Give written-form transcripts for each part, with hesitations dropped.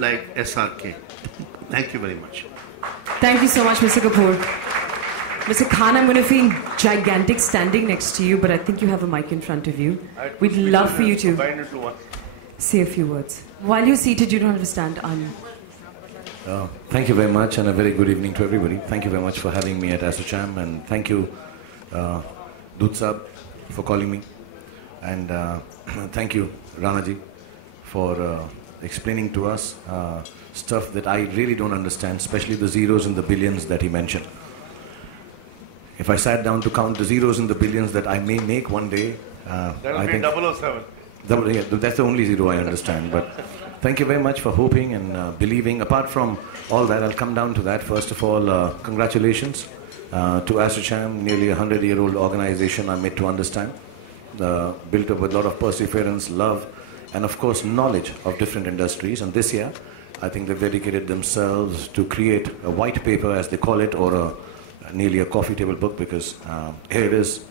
like SRK. Thank you very much. Thank you so much, Mr. Kapoor. Mr. Khan, I'm going to feel gigantic standing next to you, but I think you have a mic in front of you. We'd love for you to say a few words. While you're seated, you don't have to stand. Thank you very much, and a very good evening to everybody. Thank you very much for having me at ASSOCHAM, and thank you, Dud Sahab, for calling me. And thank you, Ranaji, for explaining to us stuff that I really don't understand, especially the zeros and the billions that he mentioned. If I sat down to count the zeros and the billions that I may make one day, that'll be 007. Yeah, that's the only zero I understand. But thank you very much for hoping and believing. Apart from all that, I'll come down to that. First of all, congratulations to ASSOCHAM, nearly a 100-year-old organization, I'm made to understand. Built up with a lot of perseverance, love, and of course knowledge of different industries. And this year, I think they've dedicated themselves to create a white paper, as they call it, or nearly a coffee table book, because here it is,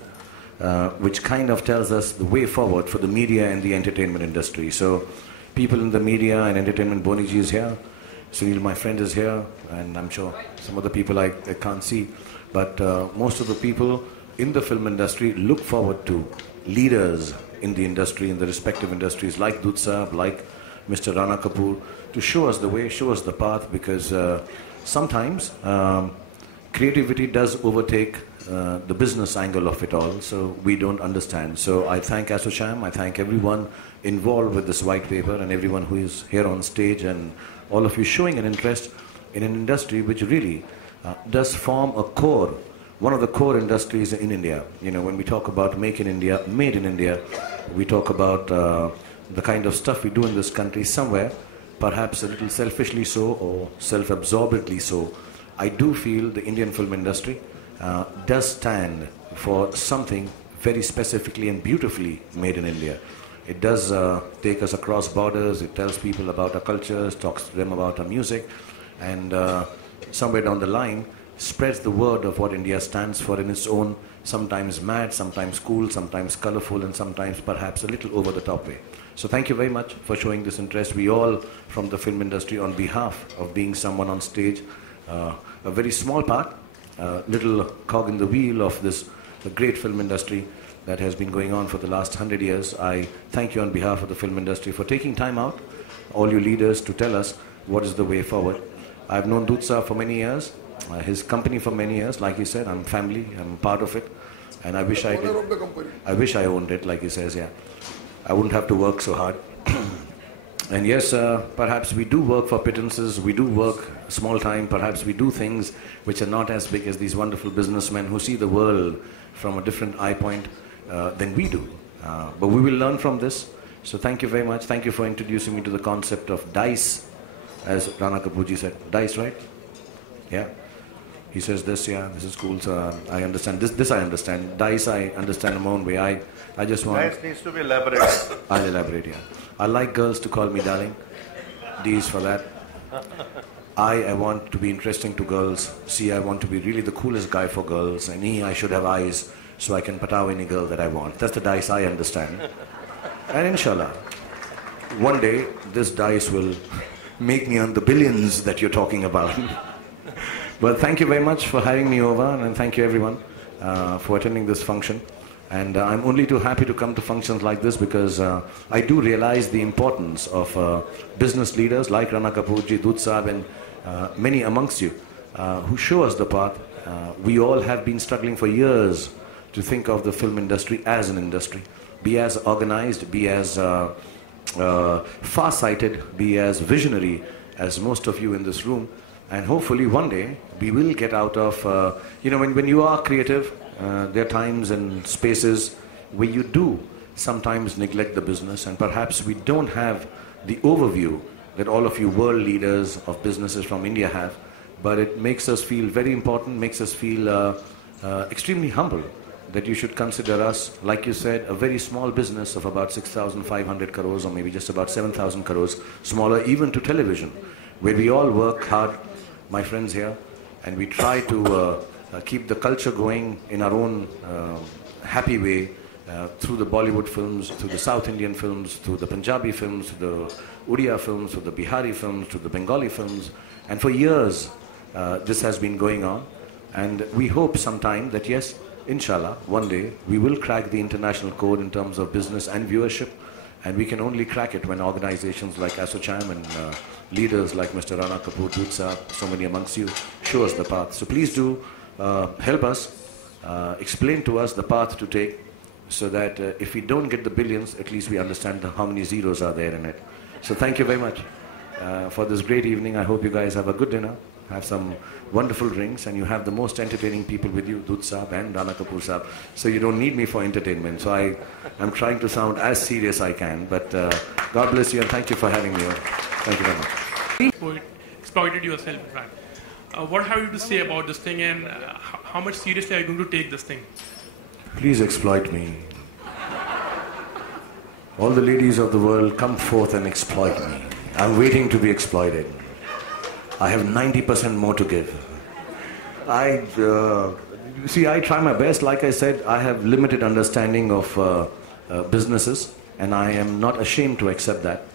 which kind of tells us the way forward for the media and the entertainment industry. So people in the media and entertainment, Boniji is here, Sunil, my friend, is here, and I'm sure some other people I can't see, but most of the people in the film industry look forward to leaders in the industry, in the respective industries, like Dud Sahab, like Mr. Rana Kapoor, to show us the way, show us the path, because sometimes creativity does overtake the business angle of it all, so we don't understand. So I thank ASSOCHAM, I thank everyone involved with this white paper, and everyone who is here on stage, and all of you showing an interest in an industry which really does form a core, one of the core industries in India. You know, when we talk about Make in India, Made in India, we talk about the kind of stuff we do in this country somewhere, perhaps a little selfishly so, or self-absorbedly so. I do feel the Indian film industry does stand for something very specifically and beautifully made in India. It does take us across borders, it tells people about our cultures, talks to them about our music, and somewhere down the line spreads the word of what India stands for in its own, sometimes mad, sometimes cool, sometimes colorful, and sometimes perhaps a little over the top way. So thank you very much for showing this interest. We all from the film industry, on behalf of being someone on stage, a very small part, little cog in the wheel of this great film industry that has been going on for the last 100 years. I thank you on behalf of the film industry for taking time out, all you leaders, to tell us what is the way forward. I've known Dud Sahab for many years, his company for many years. Like he said, I'm family, I'm part of it, and I wish I did. I wish I owned it, like he says, yeah. I wouldn't have to work so hard. And yes, perhaps we do work for pittances, we do work small time, perhaps we do things which are not as big as these wonderful businessmen who see the world from a different eye point than we do. But we will learn from this. So thank you very much. Thank you for introducing me to the concept of dice, as Rana Kapoorji said. Dice, right? Yeah. He says this, yeah, this is cool, so I understand. This I understand. Dice I understand in my own way. I just want... Dice needs to be elaborated. I'll elaborate, yeah. I like girls to call me darling. D is for that. I want to be interesting to girls. C, I want to be really the coolest guy for girls. And E, I should have eyes so I can pataw any girl that I want. That's the dice I understand. And inshallah, one day this dice will make me earn the billions that you're talking about. Well, thank you very much for having me over, and thank you everyone for attending this function. And I'm only too happy to come to functions like this, because I do realize the importance of business leaders like Rana Kapoorji, Dud Sahab, and many amongst you who show us the path. We all have been struggling for years to think of the film industry as an industry. Be as organized, be as far-sighted, be as visionary as most of you in this room. And hopefully one day we will get out of, you know, when you are creative, there are times and spaces where you do sometimes neglect the business, and perhaps we don't have the overview that all of you world leaders of businesses from India have, but it makes us feel very important, makes us feel extremely humble that you should consider us, like you said, a very small business of about 6,500 crores, or maybe just about 7,000 crores, smaller even to television, where we all work hard, my friends here, and we try to keep the culture going in our own happy way, through the Bollywood films, through the South Indian films, through the Punjabi films, through the Odia films, through the Bihari films, through the Bengali films. And for years, this has been going on. And we hope sometime that, yes, inshallah, one day, we will crack the international code in terms of business and viewership. And we can only crack it when organizations like ASSOCHAM and leaders like Mr. Rana Kapoor, Dutsa, so many amongst you, show us the path. So please do help us, explain to us the path to take, so that if we don't get the billions, at least we understand how many zeros are there in it. So thank you very much for this great evening. I hope you guys have a good dinner, have some wonderful drinks, and you have the most entertaining people with you, Dut Saab and Rana Kapoor Saab. So you don't need me for entertainment. So I'm trying to sound as serious I can. But God bless you and thank you for having me here. Thank you very much. Exploited yourself, in fact. What have you to say about this thing, and how much seriously are you going to take this thing? Please exploit me. All the ladies of the world, come forth and exploit me. I'm waiting to be exploited. I have 90% more to give. See, I try my best. Like I said, I have limited understanding of businesses, and I am not ashamed to accept that.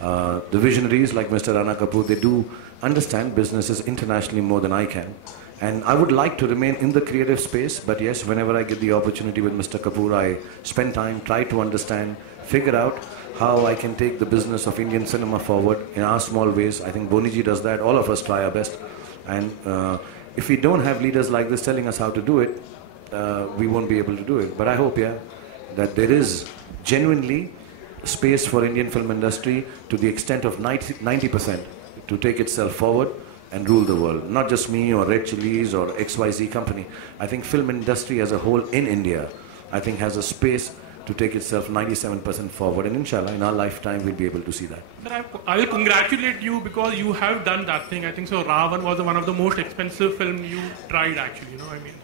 The visionaries like Mr. Rana Kapoor, they do understand businesses internationally more than I can. And I would like to remain in the creative space, but yes, whenever I get the opportunity with Mr. Kapoor, I spend time, try to understand, figure out how I can take the business of Indian cinema forward in our small ways. I think Boniji does that. All of us try our best. And if we don't have leaders like this telling us how to do it, we won't be able to do it. But I hope, yeah, that there is genuinely space for Indian film industry to the extent of 90% to take itself forward and rule the world. Not just me or Red Chilies or XYZ company. I think film industry as a whole in India, I think has a space to take itself 97% forward, and inshallah in our lifetime we'll be able to see that. Sir, I will congratulate you because you have done that thing. I think so. Ravan was one of the most expensive film you tried, actually. You know, I mean.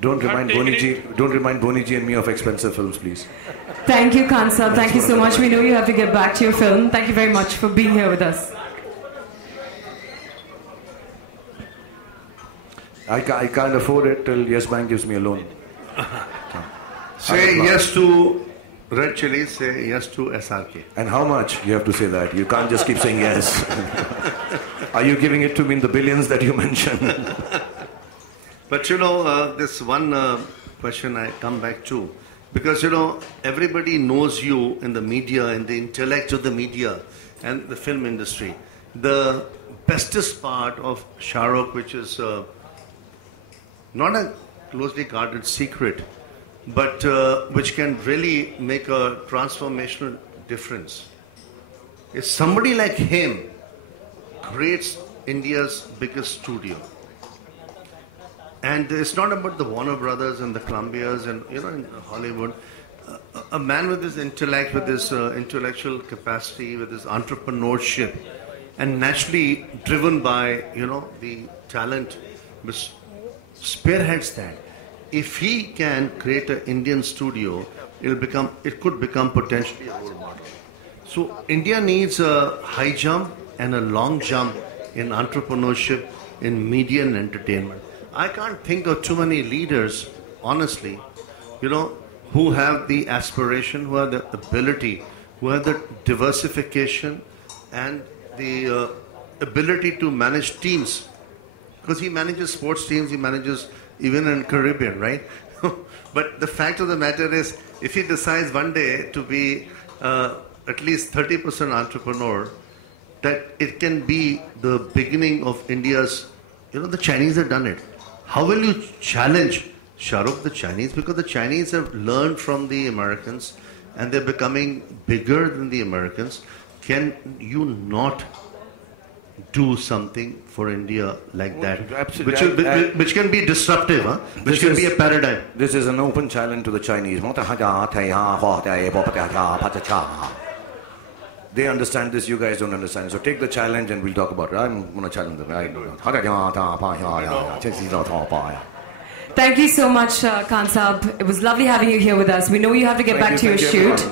Don't remind Boniji and me of expensive films, please. Thank you, Khan Saab. Thank you so much. We know you have to get back to your film. Thank you very much for being here with us. I can't afford it till Yes Bank gives me a loan. Say yes to Red Chili, say yes to SRK. And how much? You have to say that. You can't just keep saying yes. Are you giving it to me in the billions that you mentioned? But you know, this one question I come back to. Because you know, everybody knows you in the media, in the intellect of the media and the film industry. The bestest part of Shahrukh, which is not a closely guarded secret, but which can really make a transformational difference, is somebody like him creates India's biggest studio. And it's not about the Warner Brothers and the Columbias and, you know, in Hollywood. A man with his intellect, with his intellectual capacity, with his entrepreneurship, and naturally driven by, you know, the talent which spearheads that. If he can create an Indian studio, it could become potentially a role model. So India needs a high jump and a long jump in entrepreneurship, in media and entertainment. I can't think of too many leaders, honestly, you know, who have the aspiration, who have the ability, who have the diversification and the ability to manage teams. Because he manages sports teams, he manages even in Caribbean, right? But the fact of the matter is, if he decides one day to be at least 30% entrepreneur, that it can be the beginning of India's, you know, the Chinese have done it. How will you challenge Shahrukh, the Chinese? Because the Chinese have learned from the Americans and they're becoming bigger than the Americans. Can you not do something for India like that? Absolutely. Which can be disruptive, huh? Which can be a paradigm. This is an open challenge to the Chinese. They understand this, you guys don't understand. So take the challenge and we'll talk about it. I'm going to challenge them. Thank you so much, Khan Saab. It was lovely having you here with us. We know you have to get back to your shoot.